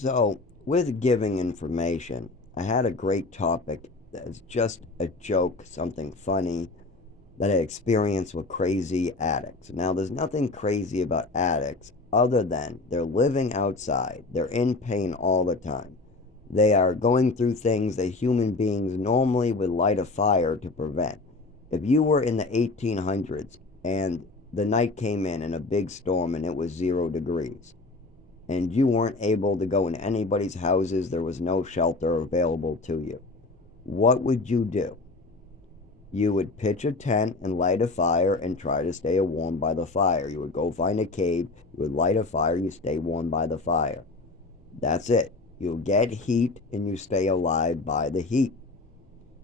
So, with giving information, I had a great topic that's just a joke, something funny that I experienced with crazy addicts. Now, there's nothing crazy about addicts other than they're living outside, they're in pain all the time. They are going through things that human beings normally would light a fire to prevent. If you were in the 1800s and the night came in a big storm and it was 0 degrees, and you weren't able to go in anybody's houses, there was no shelter available to you, what would you do? You would pitch a tent and light a fire and try to stay warm by the fire. You would go find a cave, you would light a fire, you stay warm by the fire. That's it. You get heat and you stay alive by the heat.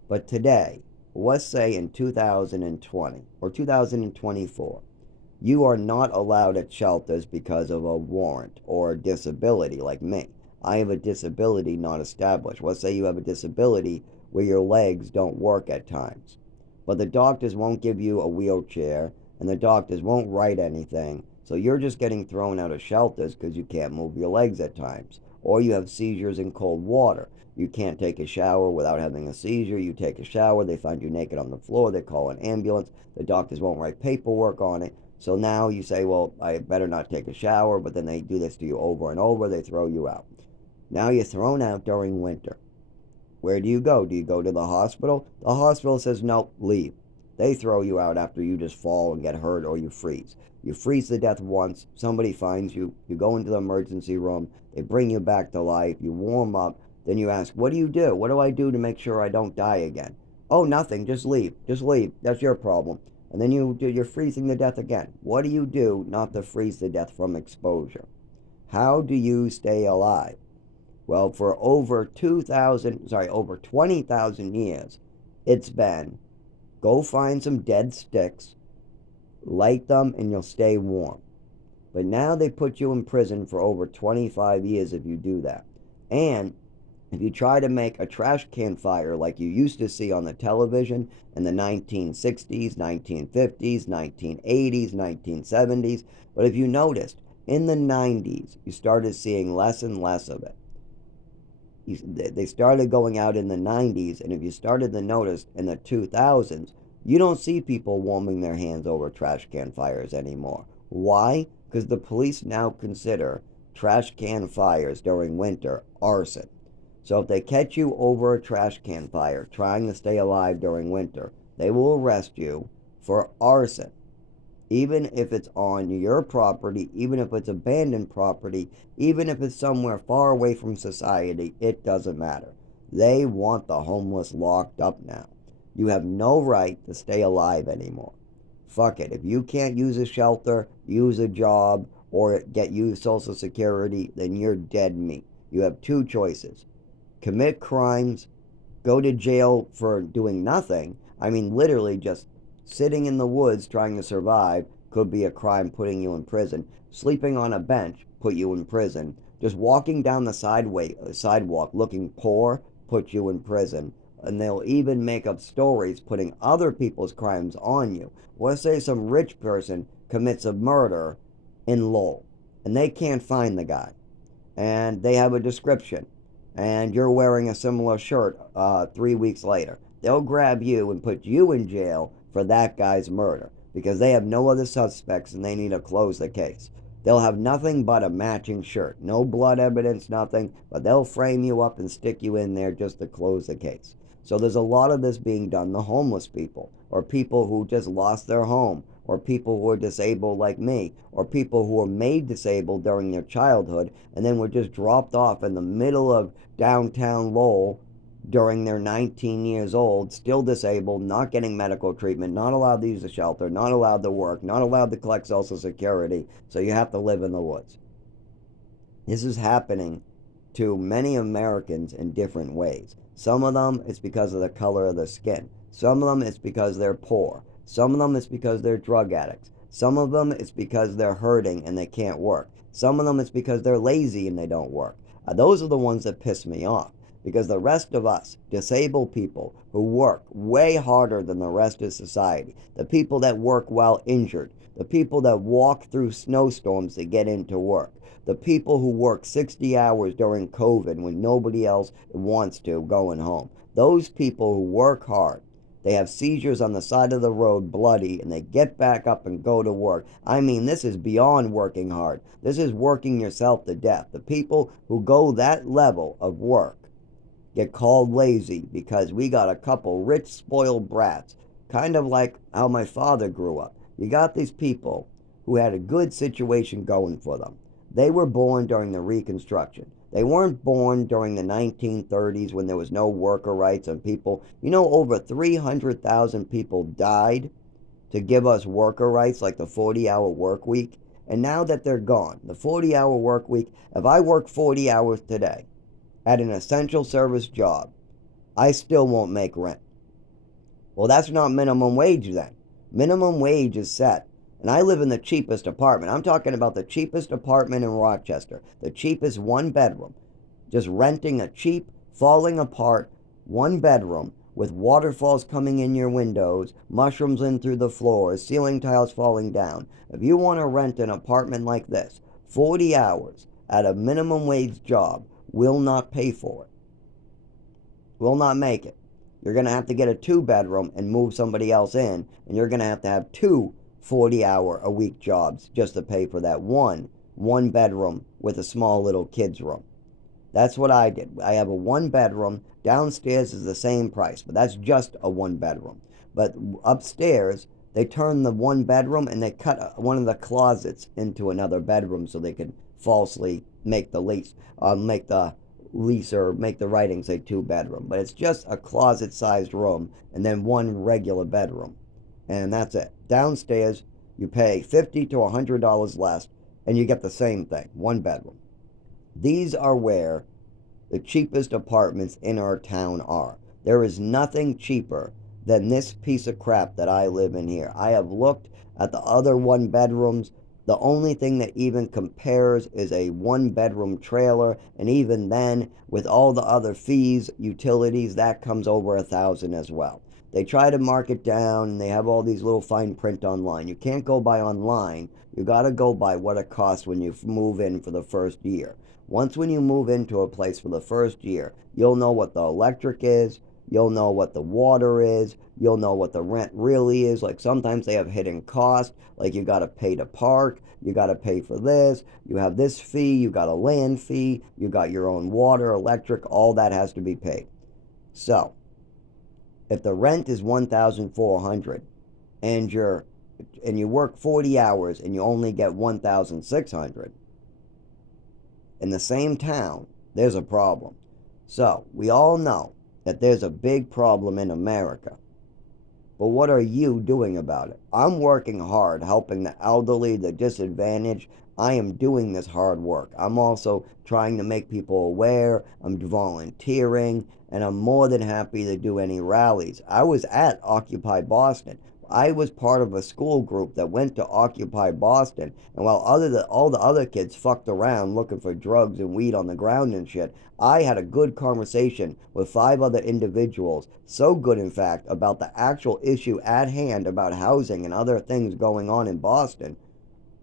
But today, let's say in 2020 or 2024, you are not allowed at shelters because of a warrant or a disability like me. I have a disability not established. Let's say you have a disability where your legs don't work at times. But the doctors won't give you a wheelchair and the doctors won't write anything. So you're just getting thrown out of shelters because you can't move your legs at times. Or you have seizures in cold water. You can't take a shower without having a seizure. You take a shower, they find you naked on the floor, they call an ambulance. The doctors won't write paperwork on it. So now you say, well, I better not take a shower, but then they do this to you over and over. They throw you out. Now you're thrown out during winter. Where do you go? Do you go to the hospital? The hospital says, nope, leave. They throw you out after you just fall and get hurt or you freeze. You freeze to death once, somebody finds you, you go into the emergency room, they bring you back to life, you warm up, then you ask, what do you do? What do I do to make sure I don't die again? Oh, nothing, just leave. Just leave. That's your problem. And then you're freezing to death again. What do you do not to freeze to death from exposure? How do you stay alive? Well, for over 20,000 years, it's been go find some dead sticks, light them, and you'll stay warm. But now they put you in prison for over 25 years if you do that. And if you try to make a trash can fire like you used to see on the television in the 1960s, 1950s, 1980s, 1970s, but if you noticed, in the 90s, you started seeing less and less of it. They started going out in the 90s, and if you started to notice in the 2000s, you don't see people warming their hands over trash can fires anymore. Why? Because the police now consider trash can fires during winter arson. So if they catch you over a trash can fire trying to stay alive during winter, they will arrest you for arson. Even if it's on your property, even if it's abandoned property, even if it's somewhere far away from society, it doesn't matter. They want the homeless locked up now. You have no right to stay alive anymore. Fuck it. If you can't use a shelter, use a job, or get you Social Security, then you're dead meat. You have two choices: commit crimes, go to jail for doing nothing. I mean, literally just sitting in the woods trying to survive could be a crime putting you in prison. Sleeping on a bench put you in prison. Just walking down the sidewalk looking poor put you in prison. And they'll even make up stories putting other people's crimes on you. Let's say some rich person commits a murder in Lowell and they can't find the guy and they have a description and you're wearing a similar shirt 3 weeks later. They'll grab you and put you in jail for that guy's murder because they have no other suspects and they need to close the case. They'll have nothing but a matching shirt. No blood evidence, nothing, but they'll frame you up and stick you in there just to close the case. So there's a lot of this being done to homeless people or people who just lost their home or people who are disabled like me, or people who were made disabled during their childhood and then were just dropped off in the middle of downtown Lowell during their 19 years old, still disabled, not getting medical treatment, not allowed to use a shelter, not allowed to work, not allowed to collect Social Security, so you have to live in the woods. This is happening to many Americans in different ways. Some of them it's because of the color of their skin. Some of them it's because they're poor. Some of them it's because they're drug addicts. Some of them it's because they're hurting and they can't work. Some of them it's because they're lazy and they don't work. Those are the ones that piss me off because the rest of us, disabled people who work way harder than the rest of society, the people that work while injured, the people that walk through snowstorms to get into work, The people who work 60 hours during COVID when nobody else wants to going home. Those people who work hard. They have seizures on the side of the road, bloody, and they get back up and go to work. I mean, this is beyond working hard. This is working yourself to death. The people who go that level of work get called lazy because we got a couple rich, spoiled brats, kind of like how my father grew up. You got these people who had a good situation going for them. They were born during the Reconstruction. They weren't born during the 1930s when there was no worker rights and people, over 300,000 people died to give us worker rights like the 40-hour work week. And now that they're gone, the 40-hour work week, if I work 40 hours today at an essential service job, I still won't make rent. Well, that's not minimum wage then. Minimum wage is set. And I live in the cheapest apartment. I'm talking about the cheapest apartment in Rochester. The cheapest one bedroom. Just renting a cheap, falling apart one bedroom with waterfalls coming in your windows, mushrooms in through the floors, ceiling tiles falling down. If you want to rent an apartment like this, 40 hours at a minimum wage job will not pay for it. Will not make it. You're going to have to get a 2-bedroom and move somebody else in, and you're going to have two 40-hour-a-week jobs just to pay for that one bedroom with a small little kid's room. That's what I did. I have a 1-bedroom. Downstairs is the same price, but that's just a 1-bedroom. But upstairs, they turn the 1-bedroom and they cut one of the closets into another bedroom so they could falsely make the lease or make the writing say 2-bedroom. But it's just a closet-sized room and then one regular bedroom. And that's it. Downstairs, you pay $50 to $100 less and you get the same thing, 1-bedroom. These are where the cheapest apartments in our town are. There is nothing cheaper than this piece of crap that I live in here. I have looked at the other 1-bedrooms. The only thing that even compares is a 1-bedroom trailer, and even then, with all the other fees, utilities, that comes over $1,000 as well. They try to mark it down, and they have all these little fine print online. You can't go by online. You got to go by what it costs when you move in for the first year. Once when you move into a place for the first year, you'll know what the electric is, you'll know what the water is, you'll know what the rent really is. Like sometimes they have hidden costs, like you got to pay to park, you got to pay for this, you have this fee, you got a land fee, you got your own water, electric, all that has to be paid. So, if the rent is $1,400 and you work 40 hours and you only get $1,600 in the same town, there's a problem. So, we all know that there's a big problem in America. But what are you doing about it? I'm working hard helping the elderly, the disadvantaged. I am doing this hard work. I'm also trying to make people aware. I'm volunteering, and I'm more than happy to do any rallies. I was at Occupy Boston. I was part of a school group that went to Occupy Boston, and while all the other kids fucked around looking for drugs and weed on the ground and shit, I had a good conversation with 5 other individuals, so good in fact, about the actual issue at hand about housing and other things going on in Boston,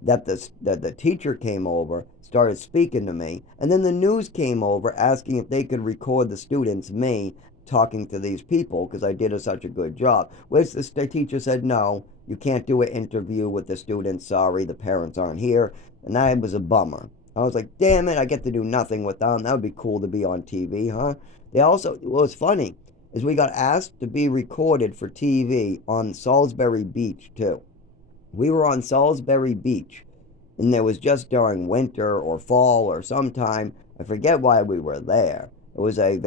that the teacher came over, started speaking to me, and then the news came over asking if they could record the students, me, talking to these people because I did such a good job. Which the teacher said, no, you can't do an interview with the students. Sorry, the parents aren't here. And that was a bummer. I was like, damn it, I get to do nothing with them. That would be cool to be on TV, huh? What was funny is we got asked to be recorded for TV on Salisbury Beach, too. We were on Salisbury Beach, and there was just during winter or fall or sometime. I forget why we were there. It was a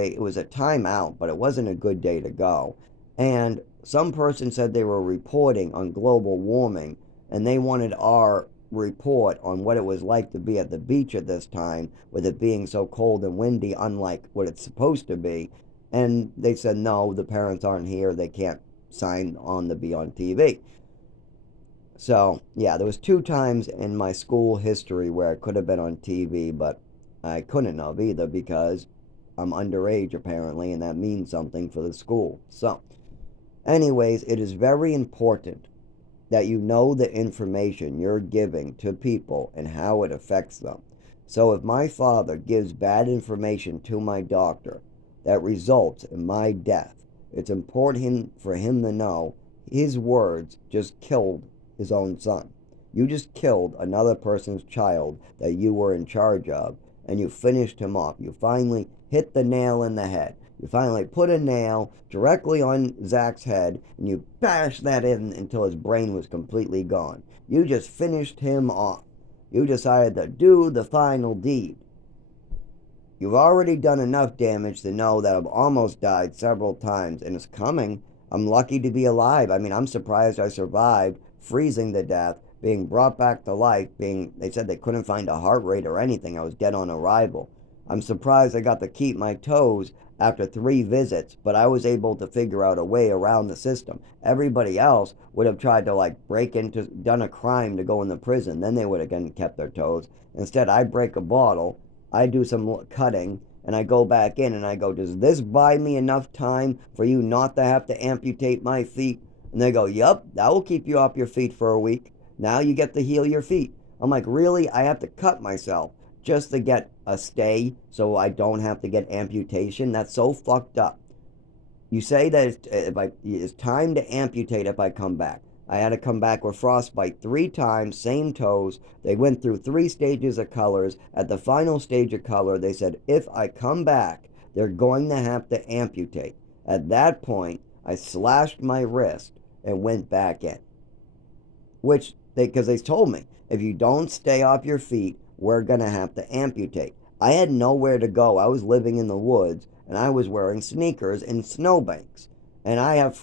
timeout, but it wasn't a good day to go. And some person said they were reporting on global warming, and they wanted our report on what it was like to be at the beach at this time, with it being so cold and windy, unlike what it's supposed to be. And they said, no, the parents aren't here. They can't sign on to be on TV. So, yeah, there was 2 times in my school history where I could have been on TV, but I couldn't have either because I'm underage apparently, and that means something for the school. So, anyways, it is very important that you know the information you're giving to people and how it affects them. So if my father gives bad information to my doctor that results in my death, it's important for him to know his words just killed his own son. You just killed another person's child that you were in charge of, and you finished him off. You finally hit the nail in the head. You finally put a nail directly on Zach's head, and you bashed that in until his brain was completely gone. You just finished him off. You decided to do the final deed. You've already done enough damage to know that I've almost died several times, and it's coming. I'm lucky to be alive. I mean, I'm surprised I survived freezing to death, being brought back to life, they said they couldn't find a heart rate or anything. I was dead on arrival. I'm surprised I got to keep my toes after 3 visits, but I was able to figure out a way around the system. Everybody else would have tried to done a crime to go in the prison. Then they would have kept their toes. Instead, I break a bottle, I do some cutting, and I go back in and I go, does this buy me enough time for you not to have to amputate my feet? And they go, yup, that will keep you off your feet for a week. Now you get to heal your feet. I'm like, really? I have to cut myself just to get a stay so I don't have to get amputation? That's so fucked up. You say that it's time to amputate if I come back. I had to come back with frostbite 3 times, same toes. They went through 3 stages of colors. At the final stage of color, they said, if I come back, they're going to have to amputate. At that point, I slashed my wrist and went back in. Because they told me, if you don't stay off your feet, we're going to have to amputate. I had nowhere to go. I was living in the woods, and I was wearing sneakers in snowbanks. And I have